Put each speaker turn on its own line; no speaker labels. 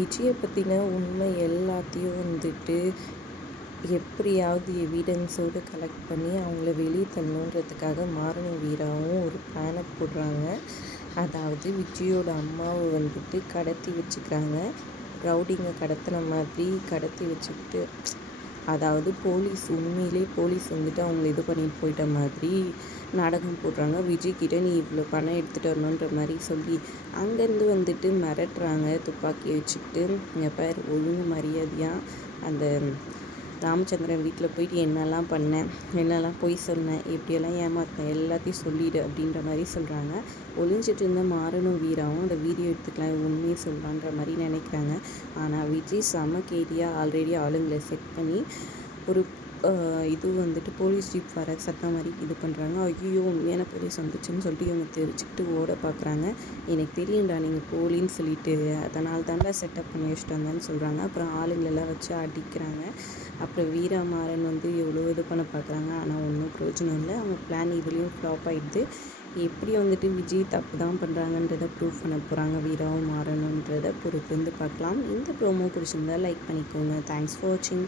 விஜயை பற்றின உண்மை எல்லாத்தையும் வந்துட்டு எப்படியாவது எவிடன்ஸோடு கலெக்ட் பண்ணி அவங்கள வெளியே தள்ளணுன்றதுக்காக மாறணும் வீராவும் ஒரு பிளானை போடுறாங்க. அதாவது விஜயோட அம்மாவை வந்துட்டு கடத்தி வச்சுக்கிறாங்க. ரவுடிங்க கடத்தின மாதிரி கடத்தி வச்சுக்கிட்டு அதாவது போலீஸ் உண்மையிலே போலீஸ் வந்துட்டு அவங்கள இது பண்ணிட்டு போயிட்ட மாதிரி நாடகம் போடுறாங்க. விஜய்கிட்ட நீ இவ்வளோ பணம் எடுத்துகிட்டு வரணுன்ற மாதிரி சொல்லி அங்கேருந்து வந்துட்டு மிரட்டுறாங்க. துப்பாக்கி வச்சுக்கிட்டு இங்கே பார் ஒழுங்கு மரியாதையாக அந்த ராமச்சந்திரன் வீட்டில் போயிட்டு என்னெல்லாம் பண்ணேன் என்னெல்லாம் பொய் சொன்னேன் எப்படியெல்லாம் ஏமாத்தேன் எல்லாத்தையும் சொல்லிடு அப்படின்ற மாதிரி சொல்கிறாங்க ஒளிஞ்சிட்டு இருந்த மாறனும் வீராவும் அந்த வீடியோ எடுத்துக்கலாம் உண்மையை சொல்லலான்ற மாதிரி நினைக்கிறாங்க. ஆனால் விஜய் செம கேரியாக ஆல்ரெடி ஆளுங்களை செட் பண்ணி ஒரு இது வந்துட்டு போலீஸ் ஜீப் வர சத்தம் மாதிரி இது பண்ணுறாங்க ஐயோ உண்மையான போலீஸ் வந்துச்சுன்னு சொல்லிட்டு இவங்க தெரிச்சுக்கிட்டு ஓட பார்க்குறாங்க எனக்கு தெரியும்டா நீங்கள் போலின்னு சொல்லிட்டு. அதனால் தாண்டா செட்டப் பண்ணி வச்சுட்டு வந்தேன்னு சொல்கிறாங்க அப்புறம் ஆளுங்களெல்லாம் வச்சு அடிக்கிறாங்க. அப்புறம் வீரமாறன் வந்து எவ்வளோ இது பண்ண பார்க்குறாங்க ஆனால் ஒன்றும் பிரயோஜனம் இல்லை. அவங்க பிளான் இதுலேயும் ஃப்ளாப் ஆகிடுது எப்படி வந்துட்டு விஜய் தப்பு தான் பண்ணுறாங்கன்றதை ப்ரூவ் பண்ண போகிறாங்க வீராவும் மாறணுன்றதை பொறுத்து வந்து பார்க்கலாம். இந்த ப்ரோமோ பிடிச்சிருந்தா லைக் பண்ணிக்கோங்க. தேங்க்ஸ் ஃபார் வாட்சிங்